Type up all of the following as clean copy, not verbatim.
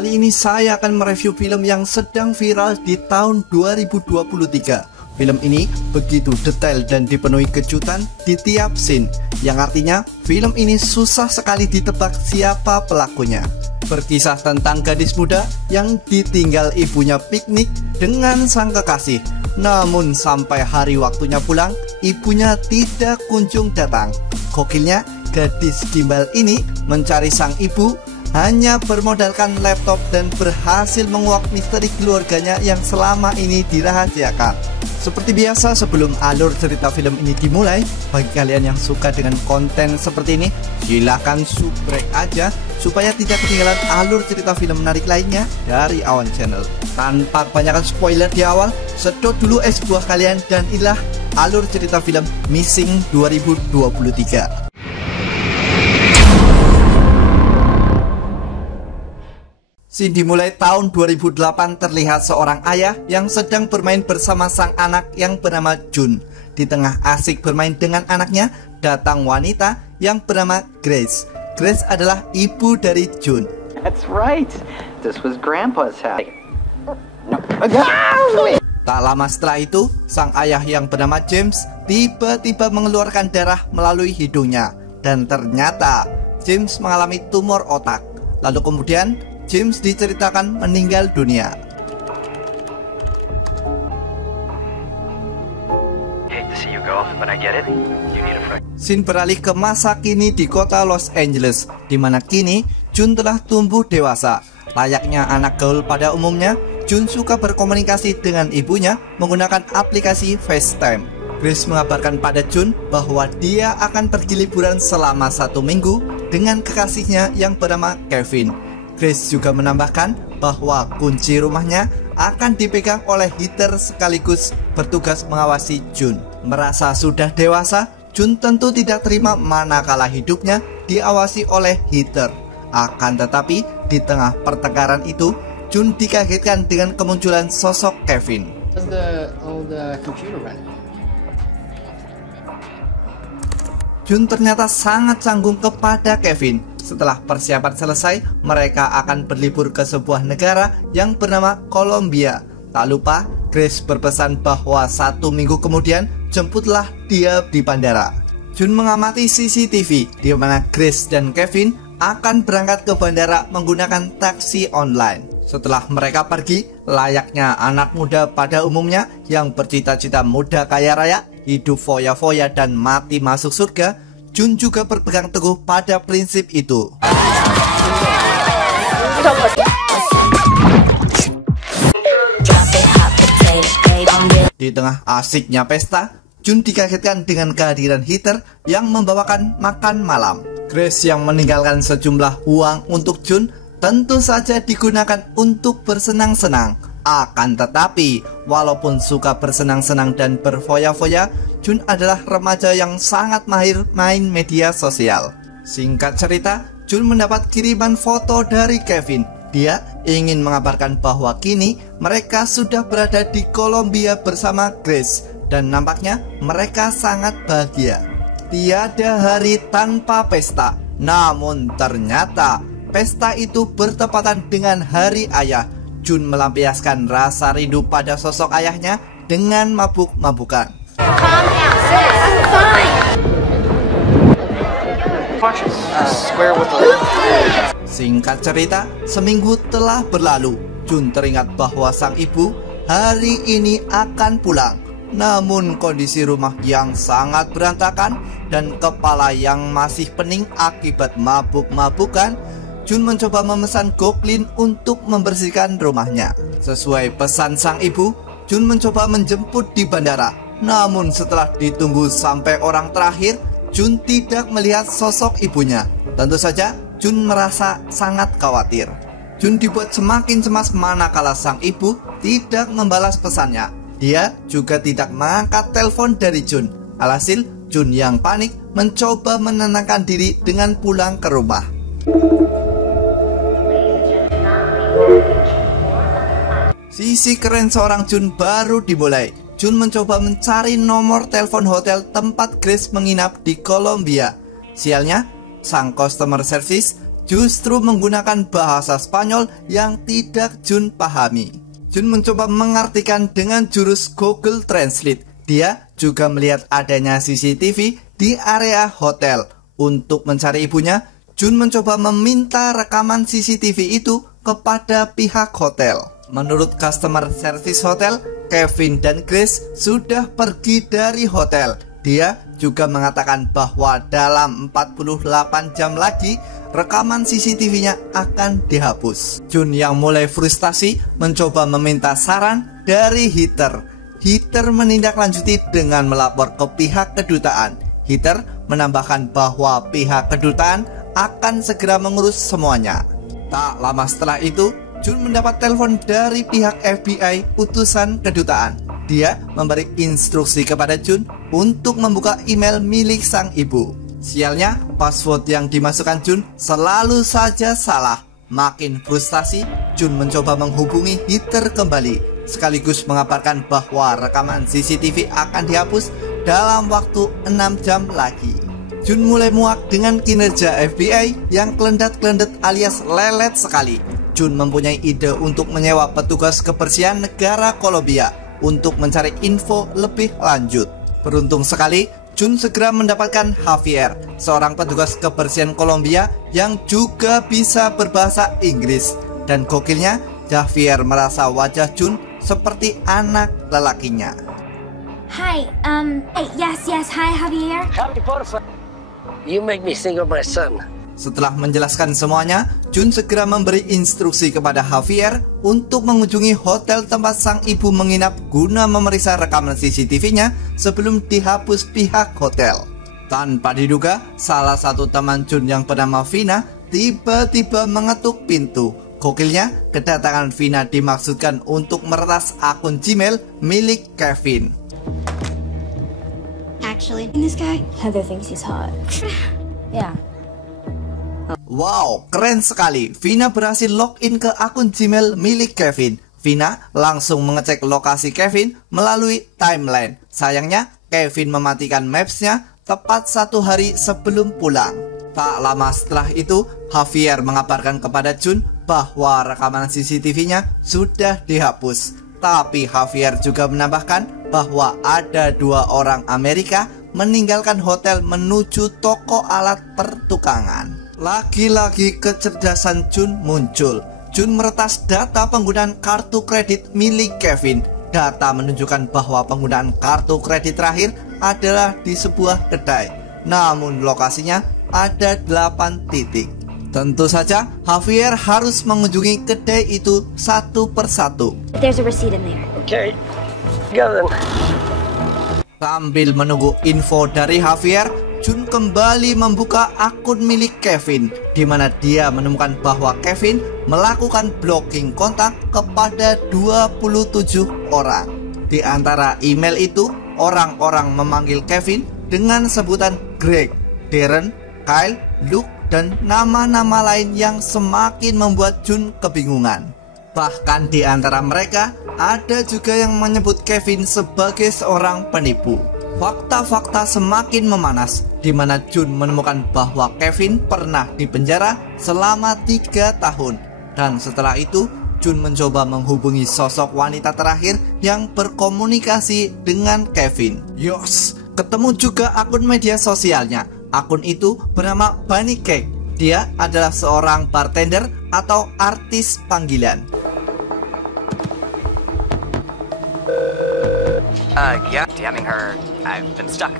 Kali ini saya akan mereview film yang sedang viral di tahun 2023. Film ini begitu detail dan dipenuhi kejutan di tiap scene, yang artinya film ini susah sekali ditebak siapa pelakunya. Berkisah tentang gadis muda yang ditinggal ibunya piknik dengan sang kekasih. Namun sampai hari waktunya pulang, ibunya tidak kunjung datang. Gokilnya, gadis gimbal ini mencari sang ibu hanya bermodalkan laptop dan berhasil menguak misteri keluarganya yang selama ini dirahasiakan. Seperti biasa, sebelum alur cerita film ini dimulai, bagi kalian yang suka dengan konten seperti ini, silahkan subrek aja supaya tidak ketinggalan alur cerita film menarik lainnya dari Awan Channel. Tanpa kebanyakan spoiler di awal, sedot dulu es buah kalian dan inilah alur cerita film Missing 2023. Scene dimulai tahun 2008, terlihat seorang ayah yang sedang bermain bersama sang anak yang bernama Jun. Di tengah asik bermain dengan anaknya, datang wanita yang bernama Grace. Grace adalah ibu dari Jun. That's right. This was Grandpa's house. No. Tak lama setelah itu, sang ayah yang bernama James tiba-tiba mengeluarkan darah melalui hidungnya. Dan ternyata James mengalami tumor otak. Lalu kemudian James diceritakan meninggal dunia. Scene beralih ke masa kini di kota Los Angeles, di mana kini Jun telah tumbuh dewasa. Layaknya anak gaul pada umumnya, Jun suka berkomunikasi dengan ibunya menggunakan aplikasi FaceTime. Grace mengabarkan pada Jun bahwa dia akan pergi liburan selama 1 minggu dengan kekasihnya yang bernama Kevin. Grace juga menambahkan bahwa kunci rumahnya akan dipegang oleh Heather sekaligus bertugas mengawasi Jun. Merasa sudah dewasa, Jun tentu tidak terima manakala hidupnya diawasi oleh Heather. Akan tetapi, di tengah pertengkaran itu, Jun dikagetkan dengan kemunculan sosok Kevin. Jun ternyata sangat canggung kepada Kevin. Setelah persiapan selesai, mereka akan berlibur ke sebuah negara yang bernama Kolombia. Tak lupa, Grace berpesan bahwa 1 minggu kemudian jemputlah dia di bandara. Jun mengamati CCTV di mana Grace dan Kevin akan berangkat ke bandara menggunakan taksi online. Setelah mereka pergi, layaknya anak muda pada umumnya yang bercita-cita muda kaya raya, hidup foya-foya dan mati masuk surga, Jun juga berpegang teguh pada prinsip itu. Di tengah asiknya pesta, Jun dikagetkan dengan kehadiran Heather yang membawakan makan malam. Grace yang meninggalkan sejumlah uang untuk Jun tentu saja digunakan untuk bersenang-senang. Akan tetapi, walaupun suka bersenang-senang dan berfoya-foya, Jun adalah remaja yang sangat mahir main media sosial. Singkat cerita, Jun mendapat kiriman foto dari Kevin. Dia ingin mengabarkan bahwa kini mereka sudah berada di Kolombia bersama Grace, dan nampaknya mereka sangat bahagia. Tiada hari tanpa pesta, namun ternyata pesta itu bertepatan dengan Hari Ayah. Jun melampiaskan rasa rindu pada sosok ayahnya dengan mabuk-mabukan. Singkat cerita, seminggu telah berlalu. Jun teringat bahwa sang ibu hari ini akan pulang. Namun kondisi rumah yang sangat berantakan dan kepala yang masih pening akibat mabuk-mabukan, Jun mencoba memesan Goblin untuk membersihkan rumahnya. Sesuai pesan sang ibu, Jun mencoba menjemput di bandara. Namun setelah ditunggu sampai orang terakhir, Jun tidak melihat sosok ibunya. Tentu saja, Jun merasa sangat khawatir. Jun dibuat semakin cemas manakala sang ibu tidak membalas pesannya. Dia juga tidak mengangkat telepon dari Jun. Alhasil, Jun yang panik mencoba menenangkan diri dengan pulang ke rumah. Sisi keren seorang Jun baru dimulai. Jun mencoba mencari nomor telepon hotel tempat Grace menginap di Kolombia. Sialnya, sang customer service justru menggunakan bahasa Spanyol yang tidak Jun pahami. Jun mencoba mengartikan dengan jurus Google Translate. Dia juga melihat adanya CCTV di area hotel. Untuk mencari ibunya, Jun mencoba meminta rekaman CCTV itu kepada pihak hotel. Menurut customer service hotel, Kevin dan Grace sudah pergi dari hotel. Dia juga mengatakan bahwa dalam 48 jam lagi rekaman CCTV-nya akan dihapus. Jun yang mulai frustasi mencoba meminta saran dari Heather. Heather menindaklanjuti dengan melapor ke pihak kedutaan. Heather menambahkan bahwa pihak kedutaan akan segera mengurus semuanya. Tak lama setelah itu, Jun mendapat telepon dari pihak FBI utusan kedutaan. Dia memberi instruksi kepada Jun untuk membuka email milik sang ibu. Sialnya, password yang dimasukkan Jun selalu saja salah. Makin frustasi, Jun mencoba menghubungi Heather kembali, sekaligus mengabarkan bahwa rekaman CCTV akan dihapus dalam waktu 6 jam lagi. Jun mulai muak dengan kinerja FBI yang kelendat-kelendet alias lelet sekali. Jun mempunyai ide untuk menyewa petugas kebersihan negara Kolombia untuk mencari info lebih lanjut. Beruntung sekali, Jun segera mendapatkan Javier, seorang petugas kebersihan Kolombia yang juga bisa berbahasa Inggris. Dan gokilnya, Javier merasa wajah Jun seperti anak lelakinya. Hi, yes, hi Javier. Happy birthday. You make me think of my son. Setelah menjelaskan semuanya, Jun segera memberi instruksi kepada Javier untuk mengunjungi hotel tempat sang ibu menginap guna memeriksa rekaman CCTV-nya sebelum dihapus pihak hotel. Tanpa diduga, salah satu teman Jun yang bernama Vina tiba-tiba mengetuk pintu. Gokilnya, kedatangan Vina dimaksudkan untuk meretas akun Gmail milik Kevin. Actually, this guy, Heather thinks he's hot. Yeah. Wow, keren sekali. Vina berhasil login ke akun Gmail milik Kevin. Vina langsung mengecek lokasi Kevin melalui timeline. Sayangnya, Kevin mematikan maps-nya tepat 1 hari sebelum pulang. Tak lama setelah itu, Javier mengabarkan kepada Jun bahwa rekaman CCTV-nya sudah dihapus. Tapi Javier juga menambahkan bahwa ada 2 orang Amerika meninggalkan hotel menuju toko alat pertukangan. Lagi-lagi kecerdasan Jun muncul. Jun meretas data penggunaan kartu kredit milik Kevin. Data menunjukkan bahwa penggunaan kartu kredit terakhir adalah di sebuah kedai. Namun lokasinya ada 8 titik. Tentu saja Javier harus mengunjungi kedai itu satu persatu. There's a receipt in there. Okay, go then. Sambil menunggu info dari Javier, Jun kembali membuka akun milik Kevin, di mana dia menemukan bahwa Kevin melakukan blocking kontak kepada 27 orang. Di antara email itu, orang-orang memanggil Kevin dengan sebutan Greg, Darren, Kyle, Luke, dan nama-nama lain yang semakin membuat Jun kebingungan. Bahkan di antara mereka, ada juga yang menyebut Kevin sebagai seorang penipu. Fakta-fakta semakin memanas, di mana Jun menemukan bahwa Kevin pernah dipenjara selama 3 tahun. Dan setelah itu, Jun mencoba menghubungi sosok wanita terakhir yang berkomunikasi dengan Kevin. Yos, ketemu juga akun media sosialnya. Akun itu bernama Bunny Cake. Dia adalah seorang bartender atau artis panggilan. Yeah, damning her. I've been stuck.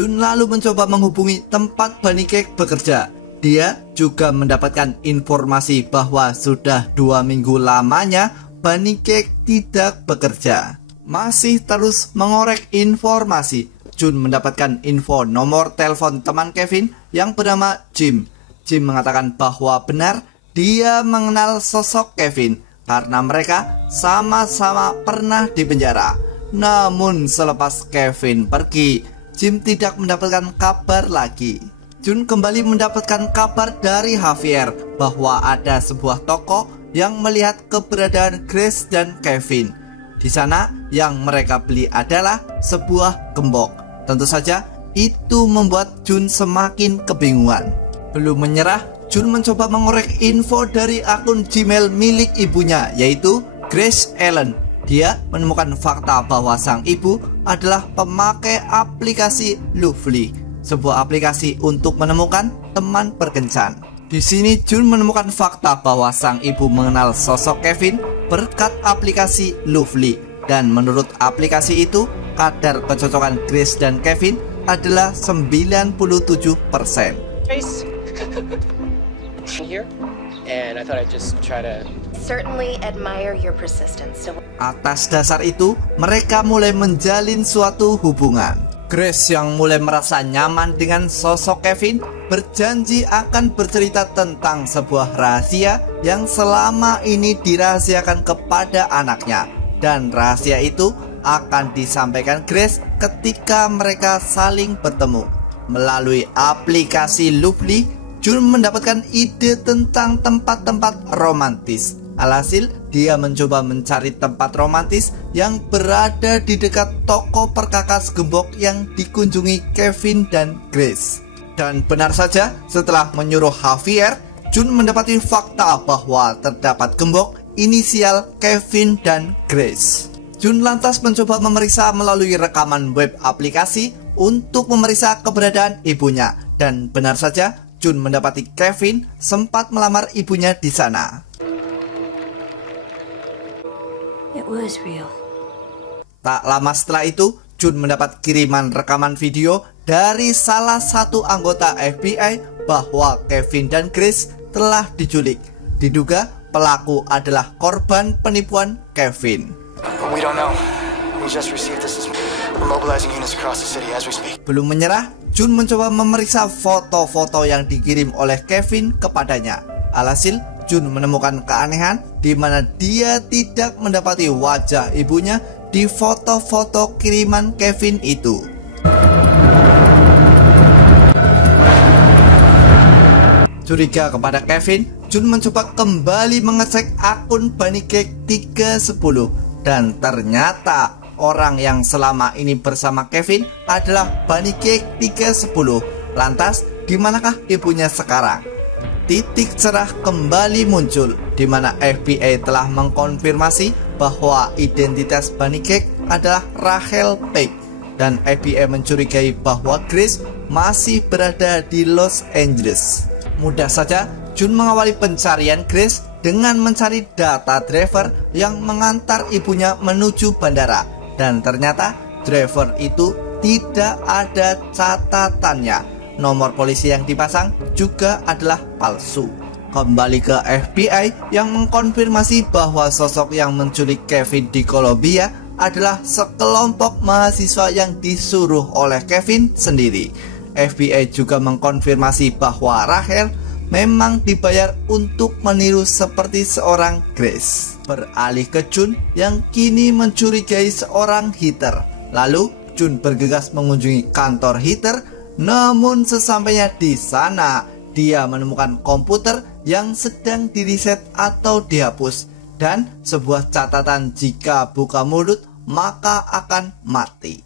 Jun lalu mencoba menghubungi tempat Bunny Cake bekerja. Dia juga mendapatkan informasi bahwa sudah 2 minggu lamanya Bunny Cake tidak bekerja. Masih terus mengorek informasi, Jun mendapatkan info nomor telepon teman Kevin yang bernama Jim. Jim mengatakan bahwa benar dia mengenal sosok Kevin karena mereka sama-sama pernah dipenjara. Namun selepas Kevin pergi, Jim tidak mendapatkan kabar lagi. Jun kembali mendapatkan kabar dari Javier bahwa ada sebuah toko yang melihat keberadaan Grace dan Kevin. Di sana yang mereka beli adalah sebuah gembok. Tentu saja itu membuat Jun semakin kebingungan. Belum menyerah, Jun mencoba mengorek info dari akun Gmail milik ibunya, yaitu Grace Ellen. Dia menemukan fakta bahwa sang ibu adalah pemakai aplikasi Lovely, sebuah aplikasi untuk menemukan teman berkencan. Di sini Jun menemukan fakta bahwa sang ibu mengenal sosok Kevin berkat aplikasi Lovely, dan menurut aplikasi itu kadar kecocokan Grace dan Kevin adalah 97%. Here, and I thought I'd just try to certainly admire your persistence. Atas dasar itu, mereka mulai menjalin suatu hubungan. Grace yang mulai merasa nyaman dengan sosok Kevin berjanji akan bercerita tentang sebuah rahasia yang selama ini dirahasiakan kepada anaknya, dan rahasia itu akan disampaikan Grace ketika mereka saling bertemu. Melalui aplikasi Lovely, Jun mendapatkan ide tentang tempat-tempat romantis. Alhasil, dia mencoba mencari tempat romantis yang berada di dekat toko perkakas gembok yang dikunjungi Kevin dan Grace. Dan benar saja, setelah menyuruh Javier, Jun mendapati fakta bahwa terdapat gembok inisial Kevin dan Grace. Jun lantas mencoba memeriksa melalui rekaman web aplikasi untuk memeriksa keberadaan ibunya. Dan benar saja, Jun mendapati Kevin sempat melamar ibunya di sana. It was real. Tak lama setelah itu, Jun mendapat kiriman rekaman video dari salah satu anggota FBI bahwa Kevin dan Grace telah diculik. Diduga pelaku adalah korban penipuan Kevin. We don't know. We just received this. We're mobilizing units across the city as we speak. Belum menyerah, Jun mencoba memeriksa foto-foto yang dikirim oleh Kevin kepadanya. Alhasil, Jun menemukan keanehan di mana dia tidak mendapati wajah ibunya di foto-foto kiriman Kevin itu. Curiga kepada Kevin, Jun mencoba kembali mengecek akun Bunny Cake 310, dan ternyata orang yang selama ini bersama Kevin adalah Bunny Cake 310. Lantas, di manakah ibunya sekarang? Titik cerah kembali muncul, di mana FBI telah mengkonfirmasi bahwa identitas Bunny Cake adalah Rachel Paige, dan FBI mencurigai bahwa Grace masih berada di Los Angeles. Mudah saja, Jun mengawali pencarian Grace dengan mencari data driver yang mengantar ibunya menuju bandara. Dan ternyata driver itu tidak ada catatannya. Nomor polisi yang dipasang juga adalah palsu. Kembali ke FBI yang mengkonfirmasi bahwa sosok yang menculik Kevin di Colombia adalah sekelompok mahasiswa yang disuruh oleh Kevin sendiri. FBI juga mengkonfirmasi bahwa Rachel memang dibayar untuk meniru seperti seorang Grace. Beralih ke Jun yang kini mencurigai seorang hitter. Lalu Jun bergegas mengunjungi kantor hitter, namun sesampainya di sana dia menemukan komputer yang sedang diriset atau dihapus, dan sebuah catatan jika buka mulut maka akan mati.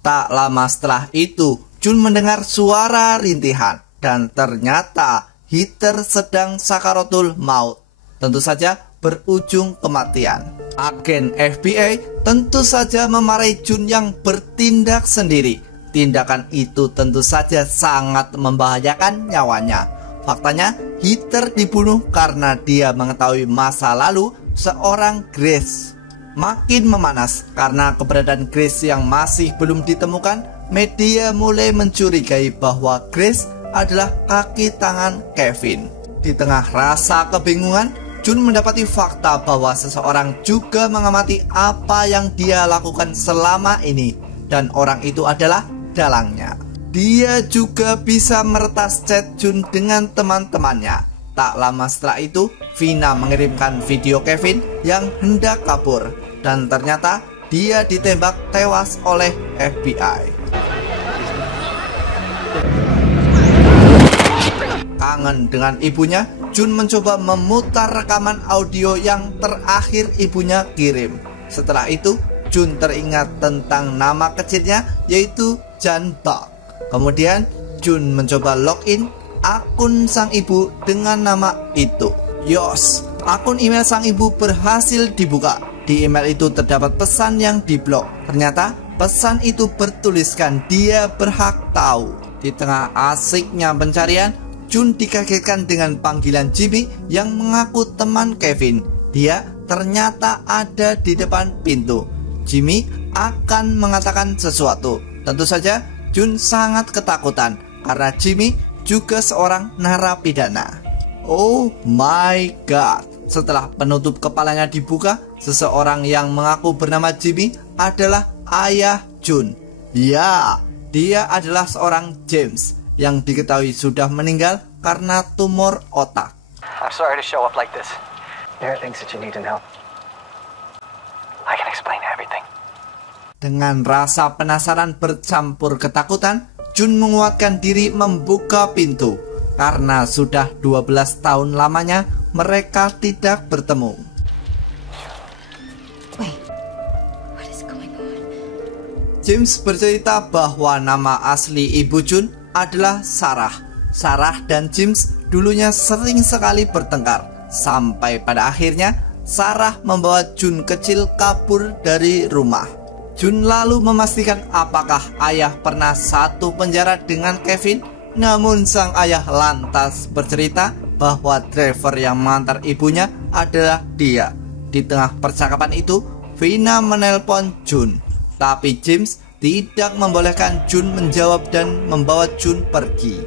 Tak lama setelah itu, Jun mendengar suara rintihan, dan ternyata hitter sedang sakaratul maut. Tentu saja berujung kematian. Agen FBI tentu saja memarahi Jun yang bertindak sendiri. Tindakan itu tentu saja sangat membahayakan nyawanya. Faktanya, hitter dibunuh karena dia mengetahui masa lalu seorang Grace. Makin memanas karena keberadaan Grace yang masih belum ditemukan, media mulai mencurigai bahwa Grace adalah kaki tangan Kevin. Di tengah rasa kebingungan, Jun mendapati fakta bahwa seseorang juga mengamati apa yang dia lakukan selama ini, dan orang itu adalah dalangnya. Dia juga bisa meretas chat Jun dengan teman-temannya. Tak lama setelah itu, Vina mengirimkan video Kevin yang hendak kabur, dan ternyata dia ditembak tewas oleh FBI. Kangen dengan ibunya, Jun mencoba memutar rekaman audio yang terakhir ibunya kirim. Setelah itu, Jun teringat tentang nama kecilnya, yaitu Jan Bak. Kemudian Jun mencoba login akun sang ibu dengan nama itu. Yos, akun email sang ibu berhasil dibuka. Di email itu terdapat pesan yang diblok. Ternyata pesan itu bertuliskan dia berhak tahu. Di tengah asiknya pencarian, Jun dikagetkan dengan panggilan Jimmy yang mengaku teman Kevin. Dia ternyata ada di depan pintu. Jimmy akan mengatakan sesuatu. Tentu saja Jun sangat ketakutan karena Jimmy juga seorang narapidana. Oh my god. Setelah penutup kepalanya dibuka, seseorang yang mengaku bernama Jimmy adalah ayah Jun. Ya, dia adalah seorang James yang diketahui sudah meninggal karena tumor otak. I'm sorry to show up like this. There are things that you need to know. I can explain everything. Dengan rasa penasaran bercampur ketakutan, Jun menguatkan diri membuka pintu. Karena sudah 12 tahun lamanya mereka tidak bertemu. Wait, what is going on? James bercerita bahwa nama asli ibu Jun adalah Sarah. Sarah dan James dulunya sering sekali bertengkar. Sampai pada akhirnya Sarah membawa Jun kecil kabur dari rumah. Jun lalu memastikan apakah ayah pernah satu penjara dengan Kevin. Namun sang ayah lantas bercerita bahwa driver yang mengantar ibunya adalah dia. Di tengah percakapan itu, Vina menelpon Jun. Tapi James tidak membolehkan Jun menjawab dan membawa Jun pergi.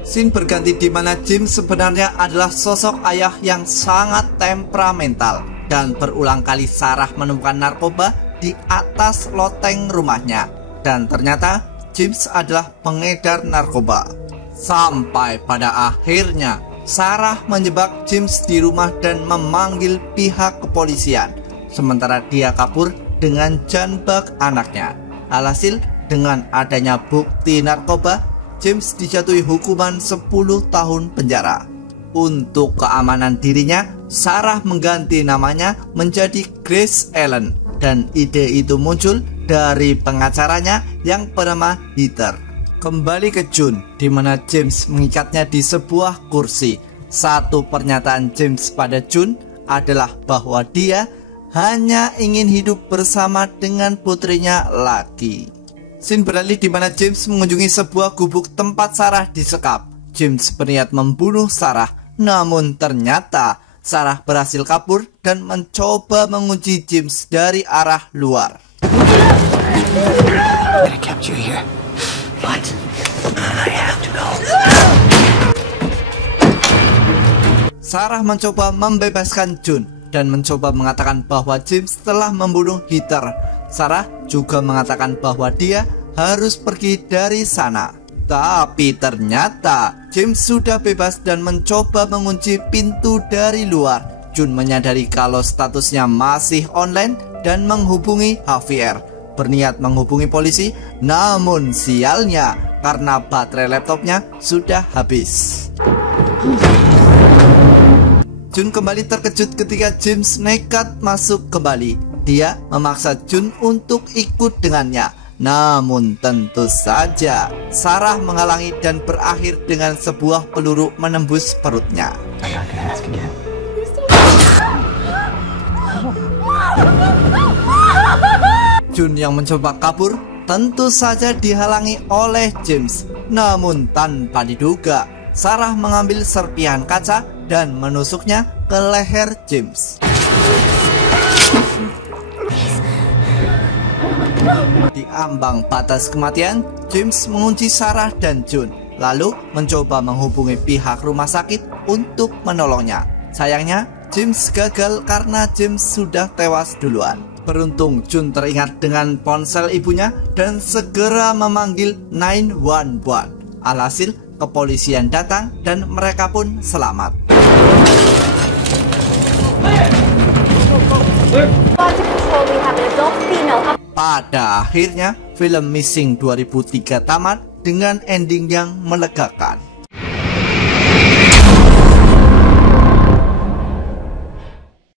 Scene berganti di mana James sebenarnya adalah sosok ayah yang sangat temperamental dan berulang kali Sarah menemukan narkoba di atas loteng rumahnya. Dan ternyata James adalah pengedar narkoba. Sampai pada akhirnya Sarah menjebak James di rumah dan memanggil pihak kepolisian. Sementara dia kabur dengan jambak anaknya. Alhasil dengan adanya bukti narkoba, James dijatuhi hukuman 10 tahun penjara. Untuk keamanan dirinya, Sarah mengganti namanya menjadi Grace Allen. Dan ide itu muncul dari pengacaranya yang bernama Heather. Kembali ke Jun, di mana James mengikatnya di sebuah kursi. Satu pernyataan James pada Jun adalah bahwa dia hanya ingin hidup bersama dengan putrinya lagi. Scene beralih di mana James mengunjungi sebuah gubuk tempat Sarah disekap. James berniat membunuh Sarah, namun ternyata Sarah berhasil kabur dan mencoba mengunci James dari arah luar. I kept you here. But I have to go. Sarah mencoba membebaskan Jun dan mencoba mengatakan bahwa James telah membunuh Heather. Sarah juga mengatakan bahwa dia harus pergi dari sana. Tapi ternyata James sudah bebas dan mencoba mengunci pintu dari luar. Jun menyadari kalau statusnya masih online dan menghubungi Javier. Berniat menghubungi polisi, namun sialnya karena baterai laptopnya sudah habis. Jun kembali terkejut ketika James nekat masuk kembali. Dia memaksa Jun untuk ikut dengannya. Namun tentu saja Sarah menghalangi dan berakhir dengan sebuah peluru menembus perutnya. Jun yang mencoba kabur tentu saja dihalangi oleh James. Namun tanpa diduga, Sarah mengambil serpihan kaca dan menusuknya ke leher James. Di ambang batas kematian, James mengunci Sarah dan Jun, lalu mencoba menghubungi pihak rumah sakit untuk menolongnya. Sayangnya, James gagal karena James sudah tewas duluan. Beruntung Jun teringat dengan ponsel ibunya dan segera memanggil 911. Alhasil, kepolisian datang dan mereka pun selamat. Pada akhirnya, film Missing 2003 tamat dengan ending yang melegakan.